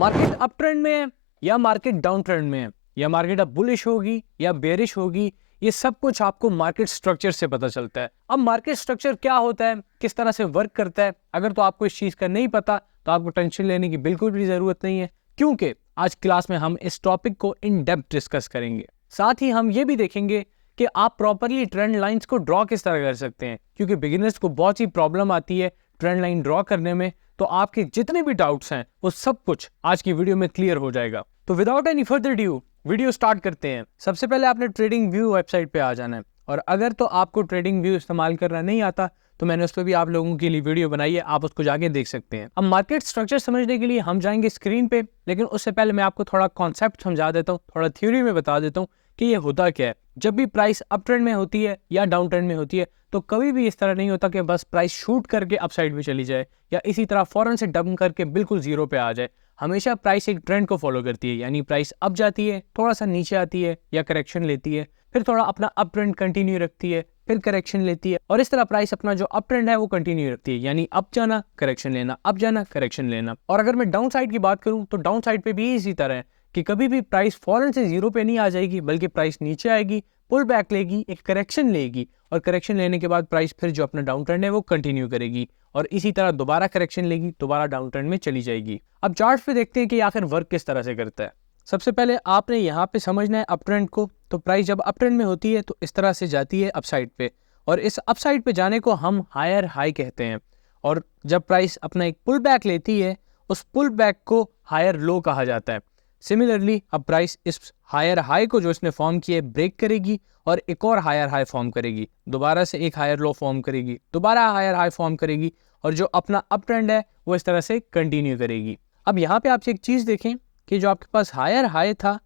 Market up trend में है या मार्केट डाउन ट्रेंड में है, या मार्केट अब बुलिश होगी या बेरिश होगी, ये सब कुछ आपको मार्केट स्ट्रक्चर से पता चलता है। अब मार्केट स्ट्रक्चर क्या होता है, किस तरह से वर्क करता है, अगर तो आपको इस चीज का नहीं पता तो आपको टेंशन लेने की बिल्कुल भी जरूरत नहीं है, क्योंकि आज क्लास में हम इस टॉपिक को इन डेप्थ डिस्कस करेंगे। साथ ही हम ये भी देखेंगे कि आप प्रॉपरली ट्रेंड लाइंस को ड्रॉ किस तरह कर सकते हैं, क्योंकि बिगिनर्स को बहुत ही प्रॉब्लम आती है ट्रेंड लाइन ड्रॉ करने में। तो आपके जितने भी डाउट्स हैं वो सब कुछ आज की वीडियो में क्लियर हो जाएगा। तो without any further due video start करते हैं। सबसे पहले आपने ट्रेडिंग व्यू वेबसाइट पे आ जाना है, और अगर तो आपको ट्रेडिंग व्यू इस्तेमाल करना नहीं आता तो मैंने उस पर भी आप लोगों के लिए वीडियो बनाई है, आप उसको जाके देख सकते हैं। अब मार्केट स्ट्रक्चर समझने के लिए हम जाएंगे स्क्रीन पे, लेकिन उससे पहले मैं आपको थोड़ा कॉन्सेप्ट समझा देता हूँ, थोड़ा थ्योरी में बता देता हूँ कि ये होता क्या है। जब भी प्राइस अप ट्रेंड में होती है या डाउन ट्रेंड में होती है तो कभी भी इस तरह नहीं होता कि बस प्राइस शूट करके अपसाइड में चली जाए या इसी तरह फौरन से डंप करके बिल्कुल जीरो पे आ जाए। हमेशा प्राइस एक ट्रेंड को फॉलो करती है, यानी प्राइस अप जाती है, थोड़ा सा नीचे आती है या करेक्शन लेती है, फिर थोड़ा अपना अप ट्रेंड कंटिन्यू रखती है, फिर करेक्शन लेती है, और इस तरह प्राइस अपना जो अप ट्रेंड है वो कंटिन्यू रखती है, यानी अप जाना करेक्शन लेना, अप जाना करेक्शन लेना। और अगर मैं डाउन साइड की बात करूं तो डाउन साइड पे भी इसी तरह है कि कभी भी प्राइस फौरन से जीरो पे नहीं आ जाएगी, बल्कि प्राइस नीचे आएगी, पुल बैक लेगी, एक करेक्शन लेगी, और करेक्शन लेने के बाद प्राइस फिर जो अपना डाउन ट्रेंड है वो कंटिन्यू करेगी, और इसी तरह दोबारा करेक्शन लेगी, दोबारा डाउन ट्रेंड में चली जाएगी। अब चार्ट पे देखते हैं कि आखिर वर्क किस तरह से करता है। सबसे पहले आपने यहाँ पे समझना है अप ट्रेंड को। तो प्राइस जब अप ट्रेंड में होती है तो इस तरह से जाती है अपसाइड पे, और इस अपसाइड पे जाने को हम हायर हाई कहते हैं। और जब प्राइस अपना एक पुल बैक लेती है, उस पुल बैक को हायर लो कहा जाता है। सिमिलरली अब प्राइस इस हायर हाई को जो इसने फॉर्म किया है ब्रेक करेगी, और एक और हायर हाई फॉर्म करेगी, दोबारा से एक हायर लो फॉर्म करेगी, दोबारा हायर हाई फॉर्म करेगी, और जो अपना अप ट्रेंड है वो इस तरह से कंटिन्यू करेगी। अब यहाँ पे आप एक चीज़ देखें कि जो आपके पास हायर हाई था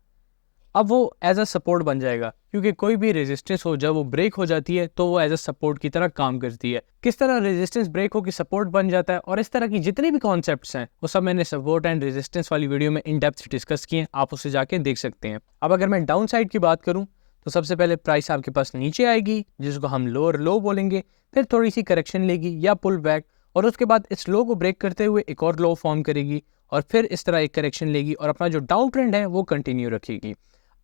अब वो एज अ सपोर्ट बन जाएगा, क्योंकि कोई भी रेजिस्टेंस हो जब वो ब्रेक हो जाती है तो वो एज अ सपोर्ट की तरह काम करती है। किस तरह रेजिस्टेंस ब्रेक हो कि सपोर्ट बन जाता है, और इस तरह की जितनी भी कॉन्सेप्ट्स हैं वो सब मैंने सपोर्ट एंड रेजिस्टेंस वाली वीडियो में इन डेप्थ डिस्कस किए हैं, आप उसे जाके देख सकते हैं। अब अगर मैं डाउन साइड की बात करूं तो सबसे पहले प्राइस आपके पास नीचे आएगी, जिसको हम लोअर लो बोलेंगे, फिर थोड़ी सी करेक्शन लेगी या पुल बैक, और उसके बाद इस लो को ब्रेक करते हुए एक और लो फॉर्म करेगी, और फिर इस तरह एक करेक्शन लेगी, और अपना जो डाउन ट्रेंड है वो कंटिन्यू रखेगी।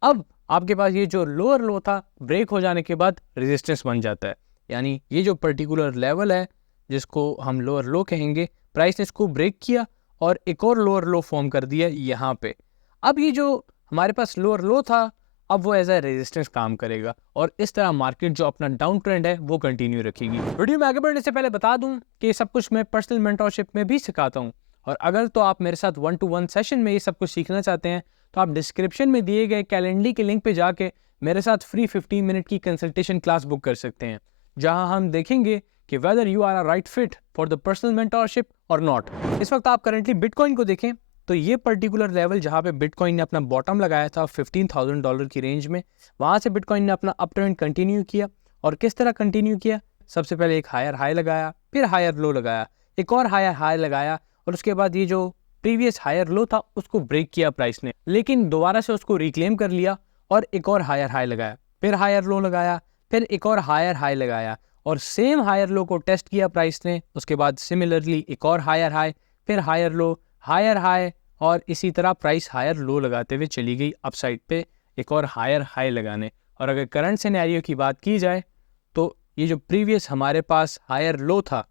अब आपके पास ये जो लोअर लो था ब्रेक हो जाने के बाद रेजिस्टेंस बन जाता है, यानी ये जो पर्टिकुलर लेवल है जिसको हम लोअर लो कहेंगे, प्राइस ने इसको ब्रेक किया और एक और लोअर लो फॉर्म कर दिया यहाँ पे। अब ये जो हमारे पास लोअर लो था अब वो एज ए रेजिस्टेंस काम करेगा, और इस तरह मार्केट जो अपना डाउन ट्रेंड है वो कंटिन्यू रखेगी। वीडियो में आगे बढ़ने से पहले बता दूं कि ये सब कुछ मैं पर्सनल मेंटरशिप में भी सिखाता हूँ, और अगर तो आप मेरे साथ 1-to-1 सेशन में ये सब कुछ सीखना चाहते हैं तो आप डिस्क्रिप्शन में दिए गए कैलेंडर के लिंक पे जाके मेरे साथ फ्री 15 मिनट की कंसल्टेशन क्लास बुक कर सकते हैं, जहां हम देखेंगे कि whether you are a right fit for the personal mentorship और नॉट। इस वक्त आप करंटली बिटकॉइन को देखें तो ये पर्टिकुलर लेवल जहां पे बिटकॉइन ने अपना बॉटम लगाया था $15,000 की रेंज में, वहां से बिटकॉइन ने अपना अप ट्रेंड कंटिन्यू किया। और किस तरह कंटिन्यू किया, सबसे पहले एक हायर हाई लगाया, फिर हायर लो लगाया, एक और हायर हाई लगाया, और उसके बाद ये जो प्रीवियस हायर लो था उसको ब्रेक किया प्राइस ने, लेकिन दोबारा से उसको रिक्लेम कर लिया और एक और हायर हाई लगाया, फिर हायर लो लगाया, फिर एक और हायर हाई लगाया, और सेम हायर लो को टेस्ट किया प्राइस ने। उसके बाद सिमिलरली एक और हायर हाई, फिर हायर लो, हायर हाई, और इसी तरह प्राइस हायर लो लगाते हुए चली गई अपसाइड पे एक और हायर हाई लगाने। और अगर करंट सिनेरियो की बात की जाए तो ये जो प्रीवियस हमारे पास हायर लो था,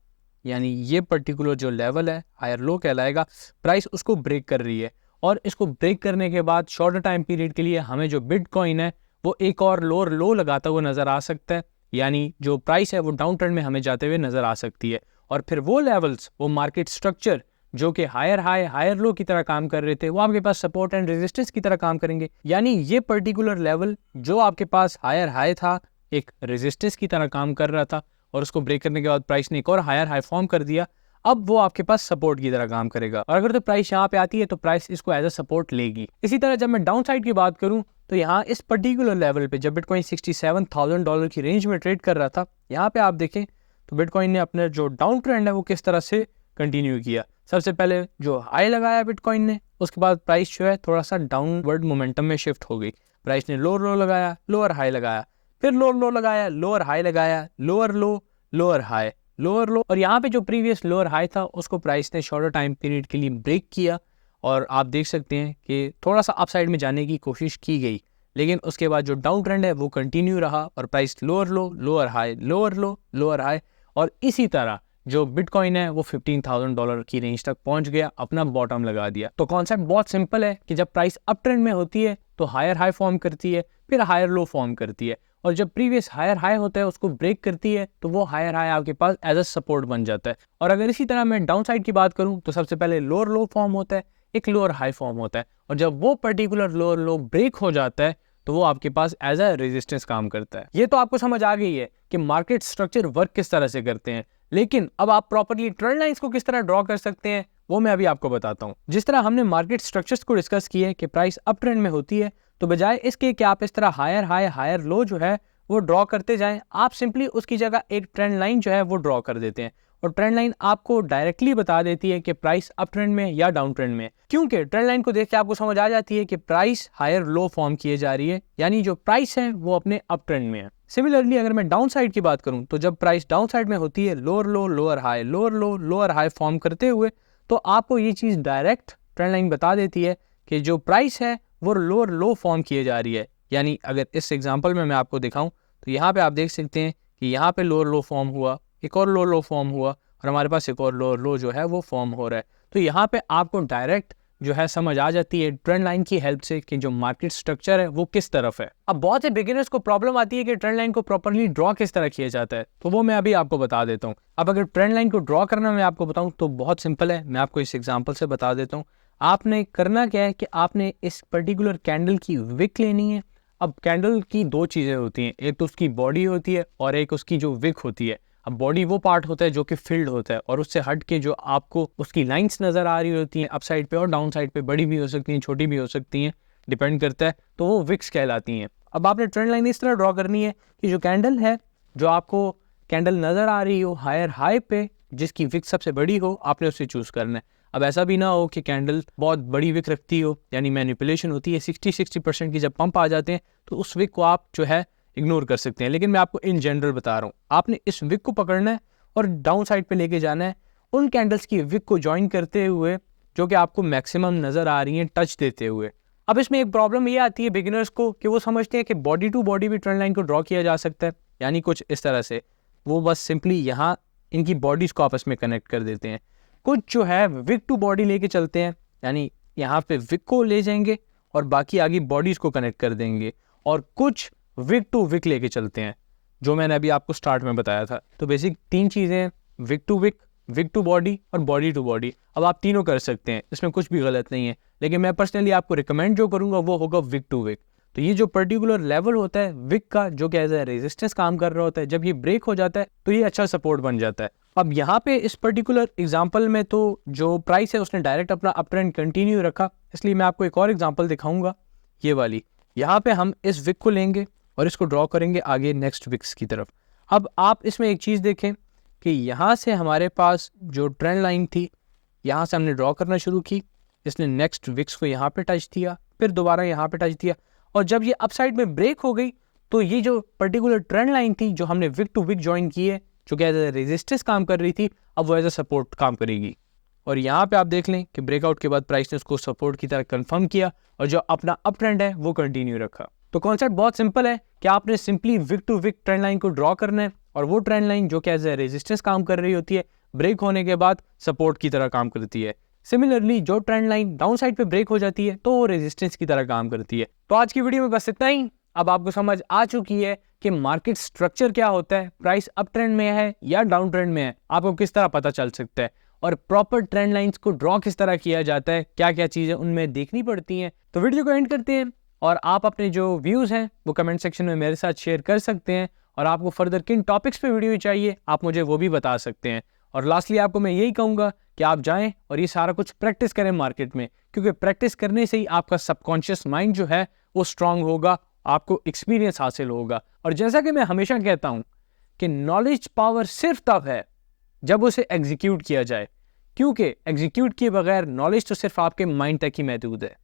यानी ये पर्टिकुलर जो लेवल है हायर लो कहलाएगा, प्राइस उसको ब्रेक कर रही है, और इसको ब्रेक करने के बाद शॉर्टर टाइम पीरियड के लिए हमें जो बिटकॉइन है वो एक और लोअर लो लगाता हुआ नजर आ सकता है, यानी जो प्राइस है वो डाउन ट्रेंड में हमें जाते हुए नजर आ सकती है। और फिर वो लेवल्स, वो मार्केट स्ट्रक्चर जो कि हायर हाई हायर लो की तरह काम कर रहे थे, वो आपके पास सपोर्ट एंड रेजिस्टेंस की तरह काम करेंगे। यानी ये पर्टिकुलर लेवल जो आपके पास हायर हाई था एक रेजिस्टेंस की तरह काम कर रहा था, और उसको ब्रेक करने के बाद प्राइस ने एक और हायर हाई फॉर्म कर दिया, अब वो आपके पास सपोर्ट की तरह काम करेगा। और अगर तो प्राइस यहाँ पे आती है तो प्राइस इसको एज अ सपोर्ट लेगी। इसी तरह जब मैं डाउन साइड की बात करूँ तो यहाँ इस पर्टिकुलर लेवल पे जब बिटकॉइन $67,000 की रेंज में ट्रेड कर रहा था, यहाँ पे आप देखें तो बिटकॉइन ने अपने जो डाउन ट्रेंड है वो किस तरह से कंटिन्यू किया। सबसे पहले जो हाई लगाया बिटकॉइन ने, उसके बाद प्राइस जो है थोड़ा सा डाउनवर्ड मोमेंटम में शिफ्ट हो गई। प्राइस ने लोअर लो लगाया, लोअर हाई लगाया, फिर लोअर लो लगाया, लोअर हाई लगाया, लोअर लो, लोअर हाई, लोअर लो, और यहाँ पे जो प्रीवियस लोअर हाई था उसको प्राइस ने शॉर्टर टाइम पीरियड के लिए ब्रेक किया, और आप देख सकते हैं कि थोड़ा सा अपसाइड में जाने की कोशिश की गई, लेकिन उसके बाद जो डाउन ट्रेंड है वो कंटिन्यू रहा और प्राइस लोअर लो, लोअर हाई, लोअर लो, लोअर हाई, और इसी तरह जो बिटकॉइन है वो $15,000 की रेंज तक पहुंच गया, अपना बॉटम लगा दिया। तो कॉन्सेप्ट बहुत सिंपल है कि जब प्राइस अप ट्रेंड में होती है तो हायर हाई फॉर्म करती है, फिर हायर लो फॉर्म करती है, और जब प्रीवियस हायर हाई होता है उसको ब्रेक करती है तो वो हायर हाई आपके पास एज अ सपोर्ट बन जाता है। और अगर इसी तरह मैं डाउन साइड की बात करूं तो सबसे पहले लोअर लो फॉर्म होता है, एक लोअर हाई फॉर्म होता है, और जब वो पर्टिकुलर लोअर लो ब्रेक हो जाता है तो वो आपके पास एज अ रेजिस्टेंस काम करता है। ये तो आपको समझ आ गई है कि मार्केट स्ट्रक्चर वर्क किस तरह से करते हैं, लेकिन अब आप प्रॉपर्ली ट्रेंड लाइंस को किस तरह ड्रॉ कर सकते हैं वो मैं अभी आपको बताता हूँ। जिस तरह हमने मार्केट स्ट्रक्चर्स को डिस्कस किया है कि प्राइस अप ट्रेंड में होती है, तो बजाय इसके कि आप इस तरह हायर हाई हायर लो जो है वो ड्रॉ करते जाएं, आप सिंपली उसकी जगह एक ट्रेंड लाइन जो है वो ड्रॉ कर देते हैं, और ट्रेंड लाइन आपको डायरेक्टली बता देती है कि प्राइस अप ट्रेंड में या डाउन ट्रेंड में, क्योंकि ट्रेंड लाइन को देख के आपको समझ आ जाती है कि प्राइस हायर लो फॉर्म किए जा रही है, यानी जो प्राइस है वो अपने अप ट्रेंड में है। सिमिलरली अगर मैं डाउन साइड की बात करूं तो जब प्राइस डाउन साइड में होती है लोअर लो, लोअर हाई, लोअर लो, लोअर हाई फॉर्म करते हुए, तो आपको ये चीज डायरेक्ट ट्रेंड लाइन बता देती है कि जो प्राइस है वो लोअर लो फॉर्म किए जा रही है। यानी अगर इस एग्जांपल में मैं आपको दिखाऊं तो यहाँ पे आप देख सकते हैं कि यहाँ पे लोअर लो फॉर्म हुआ, एक और लोअर लो फॉर्म हुआ, और हमारे पास एक और लोअर लो जो है वो फॉर्म हो रहा है। तो यहाँ पे आपको डायरेक्ट जो है समझ आ जाती है ट्रेंड लाइन की हेल्प से कि जो मार्केट स्ट्रक्चर है वो किस तरफ है। अब बहुत से बिगिनर्स को प्रॉब्लम आती है कि ट्रेंड लाइन को प्रॉपर्ली ड्रॉ किस तरह किया जाता है, तो वो मैं अभी आपको बता देता हूँ। अब अगर ट्रेंड लाइन को ड्रॉ करना मैं आपको बताऊँ तो बहुत सिंपल है, मैं आपको इस एग्जाम्पल से बता देता हूँ। आपने करना क्या है कि आपने इस पर्टिकुलर कैंडल की विक लेनी है। अब कैंडल की दो चीज़ें होती हैं, एक तो उसकी बॉडी होती है और एक उसकी जो विक होती है। अब बॉडी वो पार्ट होता है जो कि फिल्ड होता है, और उससे हट के जो आपको उसकी लाइंस नज़र आ रही होती हैं अप साइड पे और डाउन साइड पे, बड़ी भी हो सकती हैं, छोटी भी हो सकती हैं, डिपेंड करता है, तो वो विक्स कहलाती हैं। अब आपने ट्रेंड लाइन इस तरह ड्रॉ करनी है कि जो कैंडल है, जो आपको कैंडल नज़र आ रही हो हायर हाई पे, जिसकी विक सबसे बड़ी हो, आपने उसे चूज़ करना है। अब ऐसा भी ना हो कि कैंडल बहुत बड़ी विक रखती हो, यानी मैनिपुलेशन होती है, 60% की जब पंप आ जाते हैं तो उस विक को आप जो है इग्नोर कर सकते हैं। लेकिन मैं आपको इन जनरल बता रहा हूँ, आपने इस विक को पकड़ना है और डाउन साइड पे लेके जाना है, उन कैंडल्स की विक को ज्वाइन करते हुए जो कि आपको मैक्सिमम नज़र आ रही हैं टच देते हुए। अब इसमें एक प्रॉब्लम ये आती है बिगिनर्स को कि वो समझते हैं कि बॉडी टू बॉडी भी ट्रेंड लाइन को ड्रॉ किया जा सकता है, यानी कुछ इस तरह से वो बस सिंपली यहाँ इनकी बॉडीज को आपस में कनेक्ट कर देते हैं। कुछ जो है विक टू बॉडी लेके चलते हैं, यानी यहाँ पे विक को ले जाएंगे और बाकी आगे बॉडीज को कनेक्ट कर देंगे, और कुछ विक टू विक लेके चलते हैं, जो मैंने अभी आपको स्टार्ट में बताया था। तो बेसिक तीन चीज़ें, विक टू बॉडी और बॉडी टू बॉडी। अब आप तीनों कर सकते हैं, इसमें कुछ भी गलत नहीं है, लेकिन मैं पर्सनली आपको रिकमेंड जो करूँगा वो होगा विक टू विक। तो ये जो पर्टिकुलर लेवल होता है विक का, जो कि एज ए रेजिस्टेंस काम कर रहा होता है, जब ये ब्रेक हो जाता है तो ये अच्छा सपोर्ट बन जाता है। अब यहाँ पे इस पर्टिकुलर एग्जांपल में तो जो प्राइस है उसने डायरेक्ट अपना अप ट्रेंड कंटिन्यू रखा, इसलिए मैं आपको एक और एग्जांपल दिखाऊंगा, ये वाली। यहाँ पे हम इस विक को लेंगे और इसको ड्रॉ करेंगे आगे नेक्स्ट विक्स की तरफ। अब आप इसमें एक चीज़ देखें कि यहाँ से हमारे पास जो ट्रेंड लाइन थी, यहाँ से हमने ड्रॉ करना शुरू की, इसने नेक्स्ट विक्स को यहाँ पे टच दिया, फिर दोबारा यहाँ पे टच दिया, और जब ये अपसाइड में ब्रेक हो गई तो ये जो पर्टिकुलर ट्रेंड लाइन थी जो हमने विक टू विक ज्वाइन की है, जो कि एज ए रेजिस्टेंस काम कर रही थी, अब वो एज ए सपोर्ट काम करेगी। और यहाँ पे आप देख लें कि ब्रेकआउट के बाद प्राइस ने उसको सपोर्ट की तरह कंफर्म किया, और जो अपना अप ट्रेंड है वो कंटिन्यू रखा। तो कॉन्सेप्ट बहुत सिंपल है कि आपने simply wick to wick trend line को ड्रॉ करना है, और वो ट्रेंड लाइन जो कि एज ए रेजिस्टेंस काम कर रही होती है, ब्रेक होने के बाद सपोर्ट की तरह काम करती है। सिमिलरली जो ट्रेंड लाइन डाउन साइड पे ब्रेक हो जाती है तो वो रेजिस्टेंस की तरह काम करती है। तो आज की वीडियो में बस इतना ही। अब आपको समझ आ चुकी है कि मार्केट स्ट्रक्चर क्या होता है, प्राइस अप ट्रेंड में है या डाउन ट्रेंड में है, आपको किस तरह पता चल सकता है, और प्रॉपर ट्रेंड लाइंस को ड्रॉ किस तरह किया जाता है, क्या क्या चीज़ें उनमें देखनी पड़ती हैं। तो वीडियो को एंड करते हैं, और आप अपने जो व्यूज़ हैं वो कमेंट सेक्शन में मेरे साथ शेयर कर सकते हैं, और आपको फर्दर किन टॉपिक्स पे वीडियो चाहिए आप मुझे वो भी बता सकते हैं। और लास्टली आपको मैं यही कहूँगा कि आप जाएं और ये सारा कुछ प्रैक्टिस करें मार्केट में, क्योंकि प्रैक्टिस करने से ही आपका सबकॉन्शियस माइंड जो है वो स्ट्रांग होगा, आपको एक्सपीरियंस हासिल होगा। और जैसा कि मैं हमेशा कहता हूँ कि नॉलेज पावर सिर्फ तब है जब उसे एग्जीक्यूट किया जाए, क्योंकि एग्जीक्यूट किए बगैर नॉलेज तो सिर्फ आपके माइंड तक ही महदूद है।